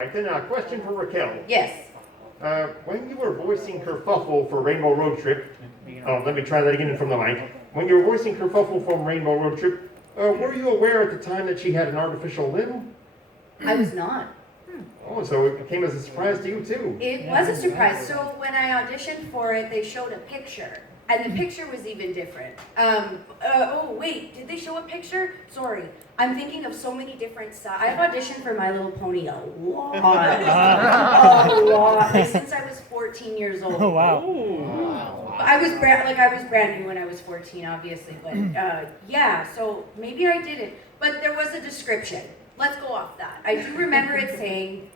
Then a question for Raquel. Yes. When you were voicing Kerfuffle for Rainbow Road Trip, let me try that again from the mic. When you were voicing Kerfuffle from Rainbow Road Trip, were you aware at the time that she had an artificial limb? I was not. Oh, so it came as a surprise to you too. It was a surprise. So when I auditioned for it, they showed a picture. And the picture was even different. Oh, wait, did they show a picture? Sorry. I'm thinking of so many different sides. I've auditioned for My Little Pony a lot. A lot. Like, since I was 14 years old. Oh, wow. I was brand new when I was 14, obviously. But yeah, so maybe I didn't. But there was a description. Let's go off that. I do remember it saying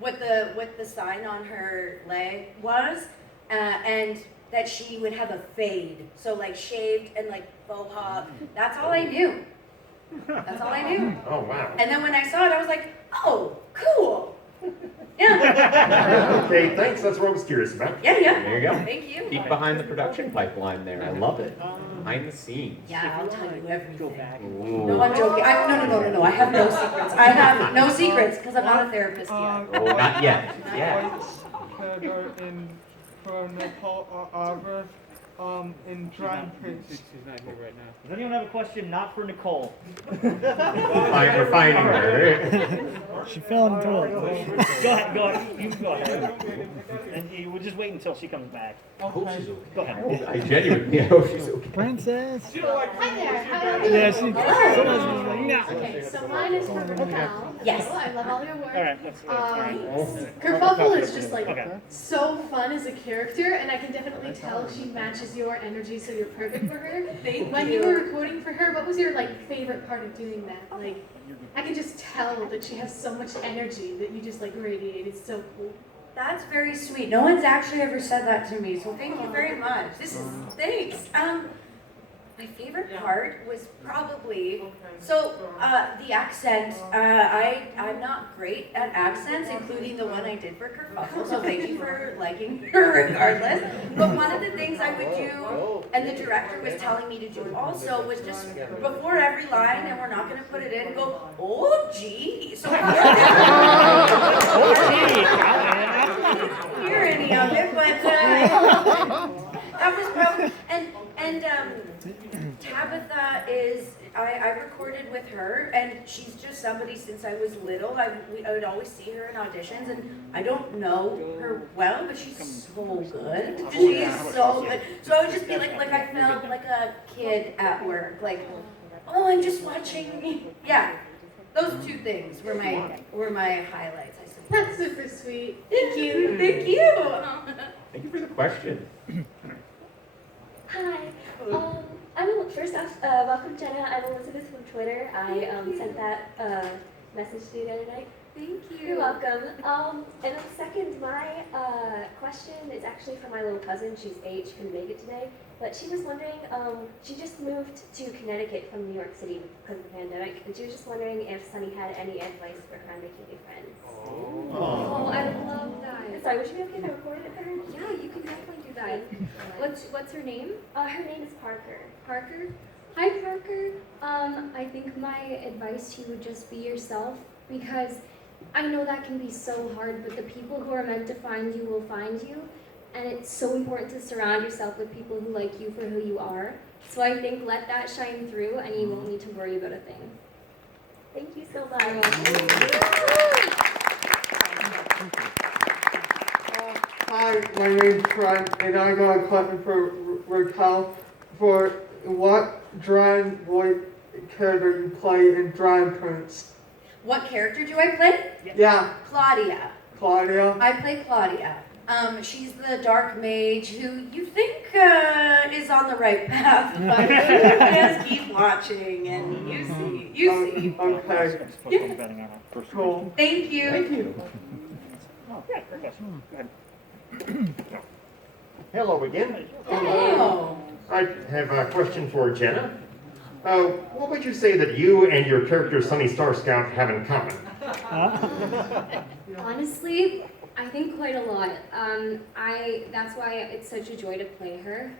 what the sign on her leg was, and that she would have a fade, so like shaved and like faux hawk. That's all I knew. That's all I knew. Oh, wow. And then when I saw it, I was like, oh, cool. Yeah. Okay, thanks. That's what I was curious about. Yeah. There you go. Thank you. Peek behind the production pipeline there. I love it. Behind the scenes. Yeah, I'll tell you everything. Ooh. No, I'm joking. No. I have no secrets. I have no secrets because I'm not a therapist yet. Oh, not yet. Yeah. In for Nicole August, in Drawing Prince. She's not here right now. Does anyone have a question not for Nicole? We're finding her. She fell into it. Go ahead. You go ahead. And we'll just wait until she comes back. Hope she's okay. Go ahead. I genuinely hope she's okay. Princess. Hi there, how are you? Yeah, someone's like, no. Okay, so mine is for Raquel. Yes. I love all your work. All right, let's Kerfuffle is just like Okay. so fun as a character, and I can definitely tell she matches your energy, so you're perfect for her. When you were recording for her, what was your favorite part of doing that? Like, I can just tell that she has so much energy that you just radiate. It's so cool. That's very sweet. No one's actually ever said that to me, so thank you very much. Thanks. My favorite part was probably, the accent. I'm not great at accents, including the one I did for Kerfuffle, so thank you for liking her regardless. But one of the things I would do, and the director was telling me to do also, was just before every line, and we're not going to put it in, go, oh gee. So I didn't hear any of it, but that was probably, and Tabitha is, I recorded with her, and she's just somebody since I was little. I would always see her in auditions, and I don't know her well, but she's so good. She is so good. So I would just be like I felt like a kid at work, oh, I'm just watching. Yeah, those two things were my highlights, I suppose. That's super sweet. Thank you. Thank you. Thank you for the question. Hi. First off, welcome Jenna. I'm Elizabeth from Twitter. I sent that message to you the other night. Thank you. You're welcome. And then second, my question is actually for my little cousin. She's 8. She couldn't make it today. But she was wondering, she just moved to Connecticut from New York City because of the pandemic. And she was just wondering if Sunny had any advice for her on making new friends. Oh, I love that. Sorry, would you be okay if I recorded it for her? Yeah, you can definitely do that. What's her name? Her name is Parker. Parker? Hi, Parker. I think my advice to you would just be yourself, because I know that can be so hard, but the people who are meant to find you will find you, and it's so important to surround yourself with people who like you for who you are. So I think let that shine through, and you won't need to worry about a thing. Thank you so much. Hi, my name's Trent, and I got a question for Raquel. For what drawing voice character you play in Drawing Prince? What character do I play? Yeah, Claudia. Claudia. I play Claudia. She's the dark mage who you think is on the right path, but just keep watching and you see. Okay, cool. Thank you. Thank you. Hello again. Hello. I have a question for Jenna. What would you say that you and your character Sunny Star Scout have in common? Honestly, I think quite a lot. That's why it's such a joy to play her.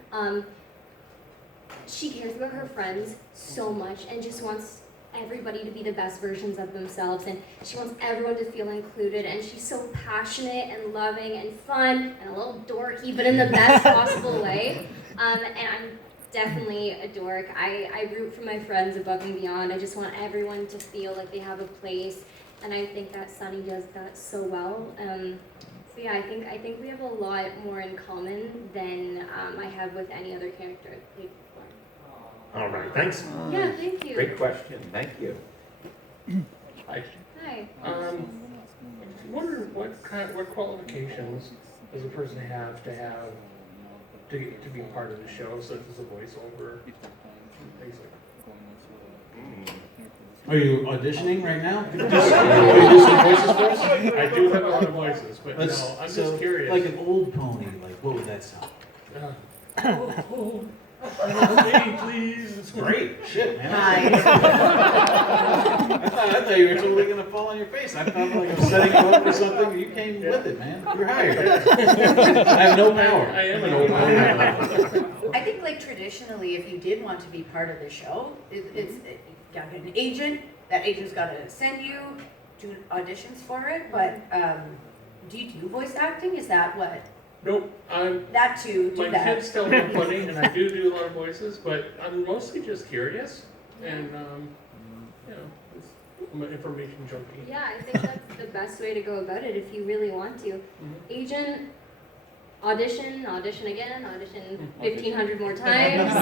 She cares about her friends so much and just wants everybody to be the best versions of themselves, and she wants everyone to feel included, and she's so passionate and loving and fun and a little dorky, but in the best possible way. And I'm definitely a dork. I root for my friends above and beyond. I just want everyone to feel like they have a place, and I think that Sunny does that so well. So yeah, I think we have a lot more in common than I have with any other character I've played before. All right, thanks. Yeah, thank you. Great question, thank you. Hi. Hi. Wondering what qualifications does a person have to be part of the show, such as a voiceover, basic. Are you auditioning right now? Are you doing some voices for us? I do have a lot of voices, but no, I'm So, just curious. like an old pony, like what would that sound? Lady, please. It's great. Shit, man. Hi. I thought you were totally gonna fall on your face. I thought like I'm setting you up for something. You came with it, man. You're hired. I have no power. I am an old man. I think like traditionally, if you did want to be part of the show, it's you got an agent. That agent's got to send you do auditions for it. But do you do voice acting? Is that what? Nope, That too. Do my that. kids tell me I'm funny, and I do a lot of voices, but I'm mostly just curious, and I'm an information junkie. Yeah, I think that's the best way to go about it if you really want to. Agent, audition again, audition 1,500 more times.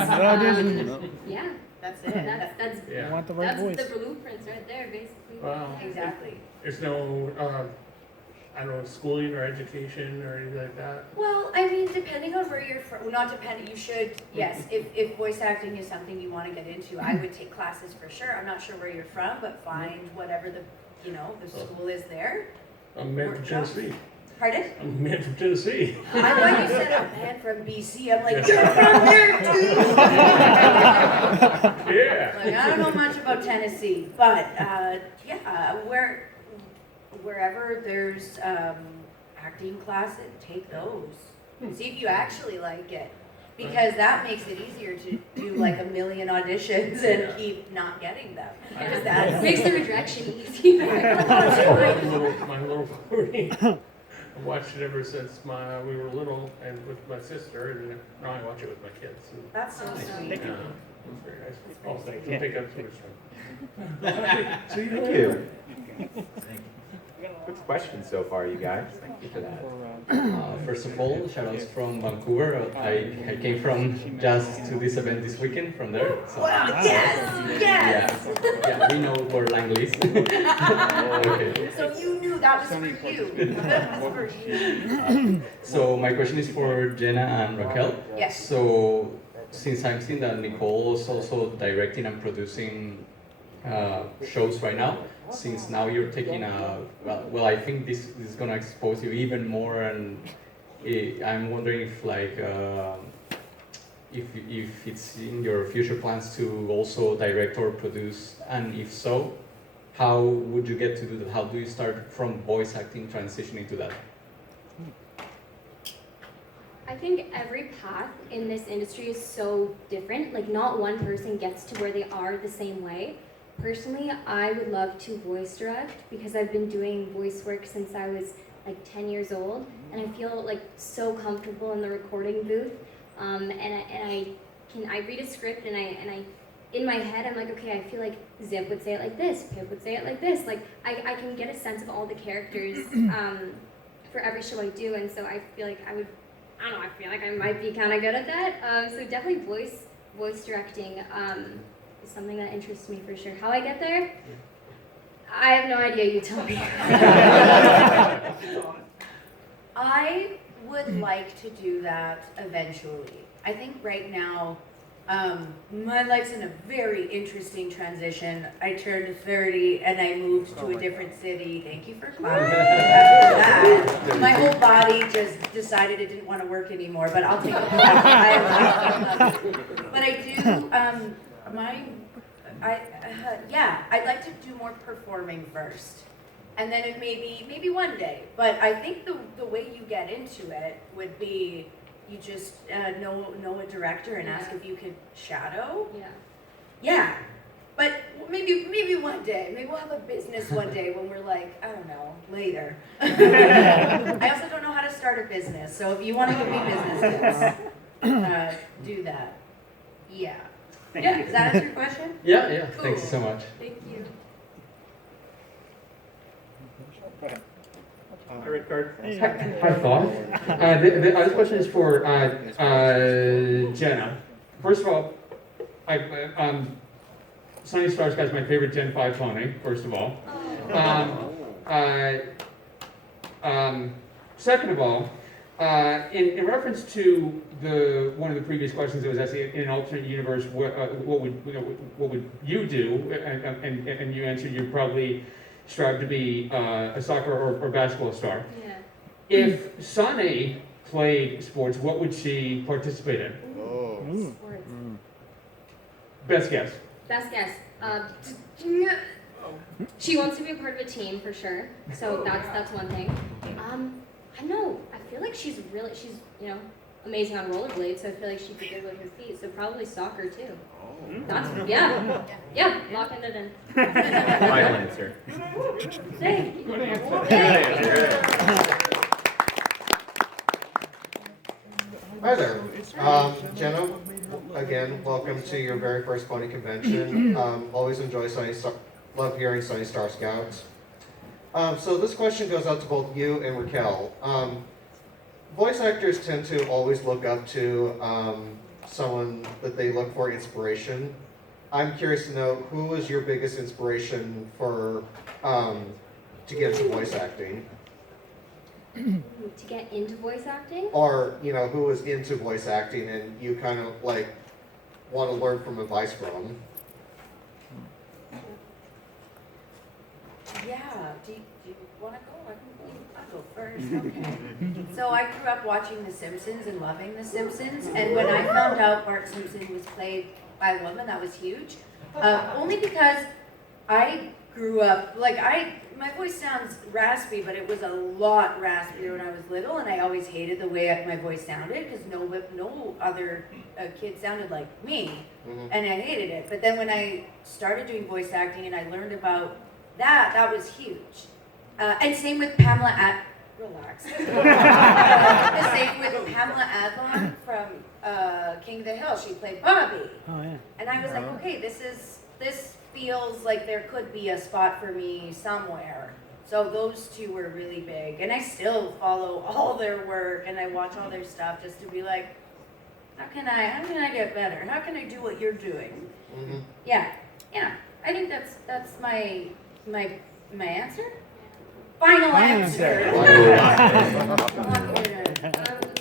Yeah, That's it. that's Yeah. Want the right voice. the blueprints right there, basically. Wow. Exactly. There's no, I don't know, schooling or education or anything like that. Well, I mean, depending on where you're from, not depending, you should, yes, if voice acting is something you want to get into, I would take classes for sure. I'm not sure where you're from, but find whatever the school is there. I'm a man from Tennessee. Pardon? I'm a man from Tennessee. I thought you said a man from BC. I'm like, you're from there too. Yeah. Like, I don't know much about Tennessee, but yeah, wherever there's acting classes, take those. And see if you actually like it. Because that makes it easier to do like a million auditions and keep not getting them. Because that Makes the rejection easier. My little pony. I watched it ever since we were little and with my sister, and now I watch it with my kids. And, That's so sweet. yeah, it's very nice. Oh, thanks. Don't take up too much time. Thank you. Good questions so far, you guys. Thank you for that. First of all, shoutouts from Vancouver. I came from just to this event this weekend from there. So, Wow, yes, yes. yeah, we know where Langley is. Okay. So you knew that was for you. That was for you. So my question is for Jenna and Raquel. Yes. So since I'm seeing that Nicole is also directing and producing shows right now, since now you're taking well, I think this is gonna expose you even more, and I'm wondering if if it's in your future plans to also direct or produce, and if so, how would you get to do that? How do you start from voice acting transitioning to that? I think every path in this industry is so different. Like, not one person gets to where they are the same way. Personally, I would love to voice direct because I've been doing voice work since I was like 10 years old, and I feel like so comfortable in the recording booth. And I read a script, and I in my head I'm like, okay, I feel like Zip would say it like this, Pip would say it like this. Like I can get a sense of all the characters for every show I do, and so I feel like I feel like I might be kind of good at that. So definitely voice directing is something that interests me for sure. How I get there? I have no idea, you tell me. I would like to do that eventually. I think right now, my life's in a very interesting transition. I turned 30 and I moved to a different city. Thank you for clapping. After that, my whole body just decided it didn't want to work anymore, but I'll take it. But I do, I'd like to do more performing first. And then it maybe one day. But I think the way you get into it would be you just know a director and ask if you could shadow. Yeah. Yeah. But maybe one day. Maybe we'll have a business one day when we're like, I don't know, later. I also don't know how to start a business, so if you want to give me business tips, do that. Yeah. Yeah, does that answer your question? Yeah. Cool. Thank you so much. Thank you. Red card. Hi, Paul. This question is for Jenna. First of all, Sunny Star Sky is my favorite Gen 5 pony, first of all. Second of all, in reference to one of the previous questions that was asked, in an alternate universe, what would you do? And you answered you'd probably strive to be a soccer or basketball star. Yeah. If Sunny played sports, what would she participate in? Sports. Best guess. Best guess. She wants to be a part of a team for sure. So that's one thing. I know. I feel like she's amazing on rollerblades. So I feel like she'd be good with her feet. So probably soccer too. That's yeah. Locking it in. Final answer. Thank you. Hi there. Jenna, again, welcome to your very first pony convention. Always enjoy love hearing Sunny Star Scouts. So this question goes out to both you and Raquel. Voice actors tend to always look up to someone that they look for inspiration. I'm curious to know, who was your biggest inspiration for to get into voice acting? To get into voice acting? Or, who was into voice acting and you kind of like want to learn from advice from? Yeah, do you want to go? I'll go first. Okay. So I grew up watching The Simpsons and loving The Simpsons, and when I found out Bart Simpson was played by a woman, that was huge. Only because I grew up, my voice sounds raspy, but it was a lot raspier when I was little, and I always hated the way my voice sounded, because no other kid sounded like me, and I hated it. But then when I started doing voice acting and I learned about that was huge. And same with Pamela relax. The same with Pamela Adlon from King of the Hill. She played Bobby. Oh yeah. And I was like, okay, this feels like there could be a spot for me somewhere. So those two were really big. And I still follow all their work and I watch all their stuff just to be like, how can I get better? How can I do what you're doing? Mm-hmm. Yeah. I think that's my answer. Final answer.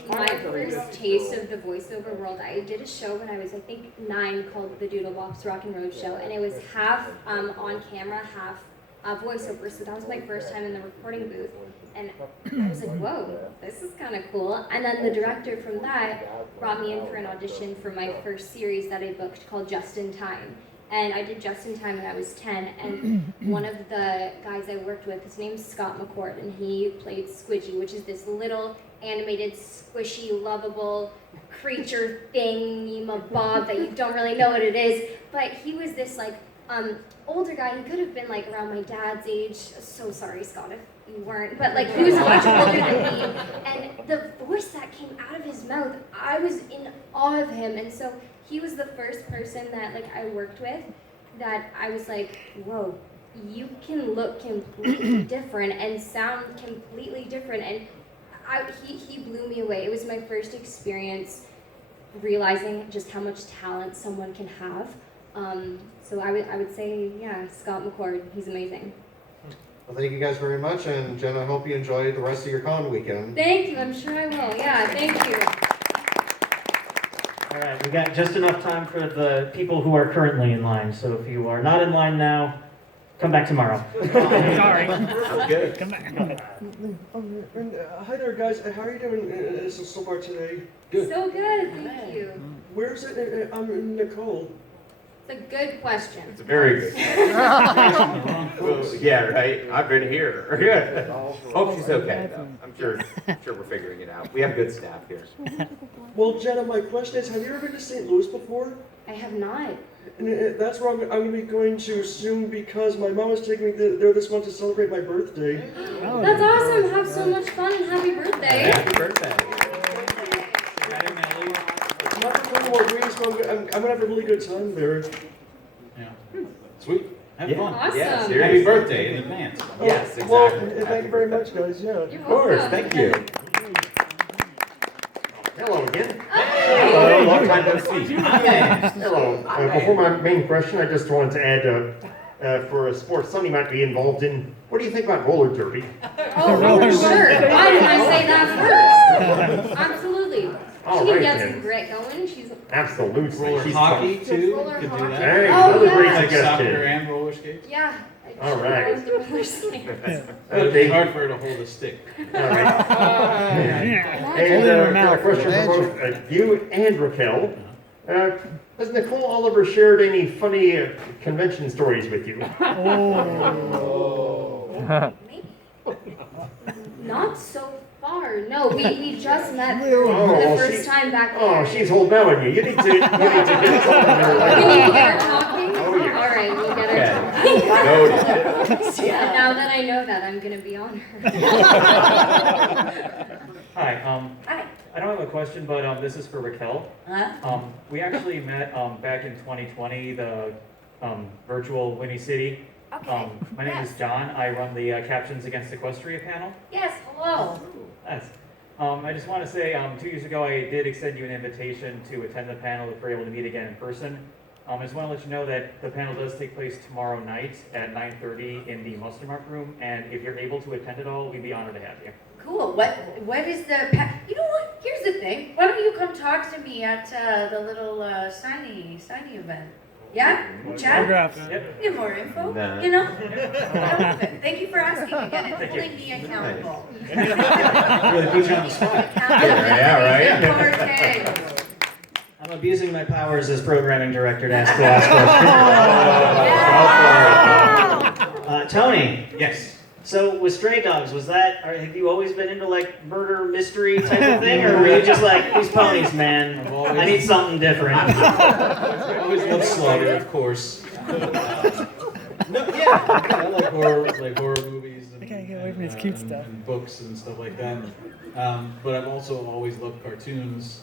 My first taste of the voiceover world, I did a show when I was, I think, 9 called The Doodle Box Rock and Road Show, and it was half on camera, half voiceover, so that was my first time in the recording booth, and I was like, whoa, this is kind of cool. And then the director from that brought me in for an audition for my first series that I booked called Just in Time. And I did Just in Time when I was 10, and one of the guys I worked with, his name's Scott McCord, and he played Squidgy, which is this little animated, squishy, lovable creature thing, bob that you don't really know what it is. But he was this older guy. He could have been around my dad's age. So sorry, Scott, if you weren't. But he was much older than me. And the voice that came out of his mouth, I was in awe of him. And so he was the first person that I worked with that I was like, whoa, you can look completely different and sound completely different. And he blew me away. It was my first experience realizing just how much talent someone can have. So I would say, yeah, Scott McCord, he's amazing. Well, thank you guys very much, and Jen, I hope you enjoy the rest of your con weekend. Thank you, I'm sure I will. Yeah, thank you. All right, we got just enough time for the people who are currently in line. So if you are not in line now, come back tomorrow. Sorry. I'm good. Come back. Go ahead. Hi there, guys. How are you doing so far today? Good. So good, thank you. Where's it? I'm Nicole. It's a good question. It's a very good. Well, yeah, right. I've been here. Hope she's okay though. I'm sure we're figuring it out. We have good staff here. Well, Jenna, my question is, have you ever been to St. Louis before? I have not. And that's where I'm going to be going to soon because my mom is taking me there this month to celebrate my birthday. That's awesome. Have so much fun and happy birthday. Happy birthday. I'm not going to more dreams, but I'm going to have a really good time there. Yeah. Sweet. Have fun. Awesome. Yeah, Happy seriously. birthday in advance. Yes, exactly. Well, Happy thank you very birthday. much, guys. Yeah. You're Of course, welcome. thank you. Hello again. Hello, long time no see. Hello. Before my main question, I just wanted to add, for a sport Sonny might be involved in, what do you think about roller derby? Oh, for sure. Why didn't I say that first? Absolutely. All She right, can get then. some grit going. She's Absolutely. Roller She's hockey tough. too. Roller Could do hockey. that. Hey, Oh, another yeah. great Like soccer suggestion. and roller skates. yeah. All right. She loves the roller skates. It'd be hard for her to hold a stick. All right. Yeah. And a question for both you and Raquel. Has Nicole Oliver shared any funny convention stories with you? Not so far. No, we just met Oh, for well, the first time back Oh, there. she's holding out on you. You need to get something in her life. We need to get her talking? Oh, yeah. All right, we'll get Okay. her talking. Noted. Yeah, now that I know that, I'm going to be on her. Hi, Hi. I don't have a question, but this is for Raquel. Huh? We actually met back in 2020, the virtual Whinny City. Okay. My name is John. I run the Captions Against Equestria panel. Yes, hello. Yes. I just want to say, 2 years ago, I did extend you an invitation to attend the panel if we're able to meet again in person. I just want to let you know that the panel does take place tomorrow night at 9:30 in the Mustermark room, and if you're able to attend it all, we'd be honored to have you. Cool. What is the you know what? Here's the thing. Why don't you come talk to me at the little signing event? Yeah? Chat? Yep. Get more info. Nah. You know? Thank you for asking again and holding me accountable. Really put you on the spot. Accountability is a forte. I'm abusing my powers as programming director to ask the last question. Tony. Yes. So with Stray Dogs, have you always been into like murder mystery type of thing, or were you just like, these ponies, man, I need something different? I always loved Slaughter, of course. No, yeah, I like horror movies and, and books and stuff like that. But I've also always loved cartoons.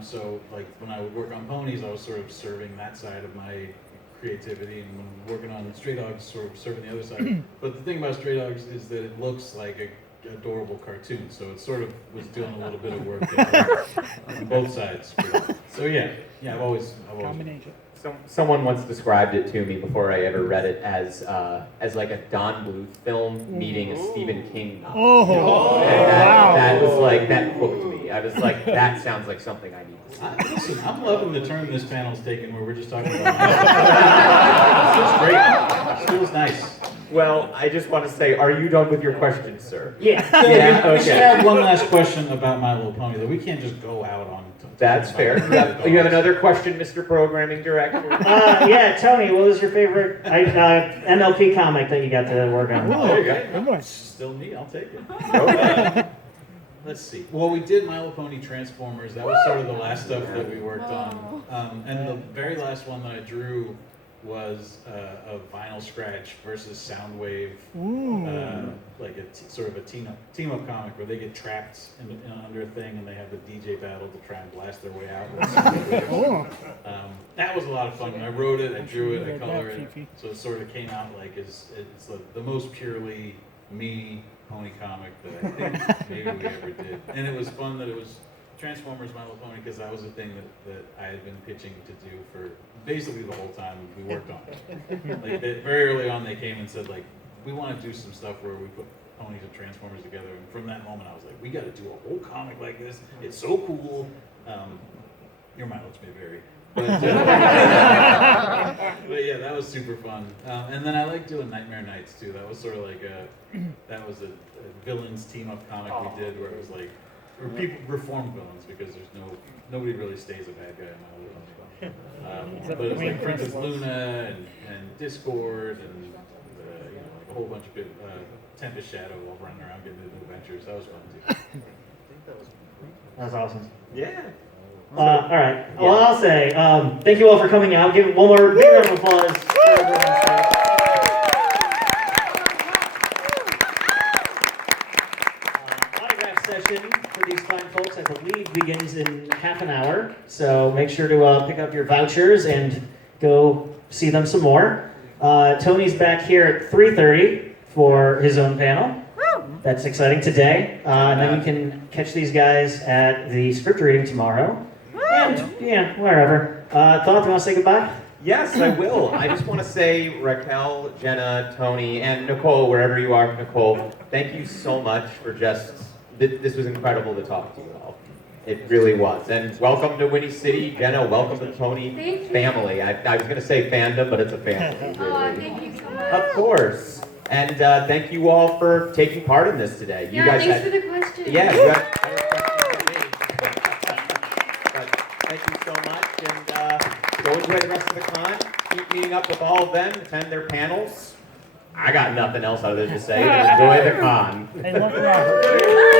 So like when I would work on ponies, I was sort of serving that side of my creativity, and when working on Stray Dogs, sort of serving the other side. But the thing about Stray Dogs is that it looks like a adorable cartoon, so it sort of was doing a little bit of work on both sides. So yeah, I've always. Someone once described it to me before I ever read it as like a Don Bluth film meeting a Stephen King novel. And that was like, that hooked me. I was like, that sounds like something I need to see. Listen, I'm loving the turn this panel's taken, where we're just talking about. It's great. It feels nice. Well, I just want to say, are you done with your questions, sir? Yeah. Yeah, We should okay. have one last question about My Little Pony, though. We can't just go out on. That's fair. You have another question, Mr. Programming Director? Yeah, Tony, what was your favorite MLP comic that you got to work on? There you go. Still me, I'll take it. Okay. Let's see. Well, we did My Little Pony Transformers. That was sort of the last stuff that we worked on. And the very last one that I drew was a vinyl scratch versus Soundwave, like sort of a team-up comic where they get trapped under a thing and they have the DJ battle to try and blast their way out. That was a lot of fun. I wrote it, I drew it, I colored it, so it sort of came out like it's the most purely me pony comic that I think maybe we ever did. And it was fun that it was Transformers My Little Pony, because that was a thing that I had been pitching to do for basically the whole time we worked on it. Like very early on they came and said, like, we want to do some stuff where we put ponies and Transformers together, and from that moment I was like, we got to do a whole comic like this. It's so cool. Your mileage may vary. But yeah, that was super fun. And then I like doing Nightmare Nights too. That was sort of like that was a villains team up comic we did where it was like, or people reformed villains, because nobody really stays a bad guy in My Little Pony. But it was like Princess Luna and Discord and like a whole bunch of Tempest Shadow all running around getting into adventures. That was fun too. That's awesome. Yeah. All right. Well, I'll say thank you all for coming out. Give one more big round of applause for everyone on stage. Autograph session for these fine folks, I believe, begins in half an hour. So make sure to pick up your vouchers and go see them some more. Tony's back here at 3:30 for his own panel. That's exciting today. And then you can catch these guys at the script reading tomorrow. And, yeah, wherever. Thought, you want to say goodbye? Yes, I will. I just want to say, Raquel, Jenna, Tony, and Nicole, wherever you are, Nicole, thank you so much for just, this was incredible to talk to you all. It really was. And welcome to Whinny City. Jenna, welcome to the Tony family. I was going to say fandom, but it's a family. Really. Thank you so much. Of course. And thank you all for taking part in this today. You guys thanks had, for the question. Yeah, you had better questions than me. But thank you so much, and go enjoy the rest of the con. Keep meeting up with all of them, attend their panels. I got nothing else other than to say, enjoy the con. Hey, look around.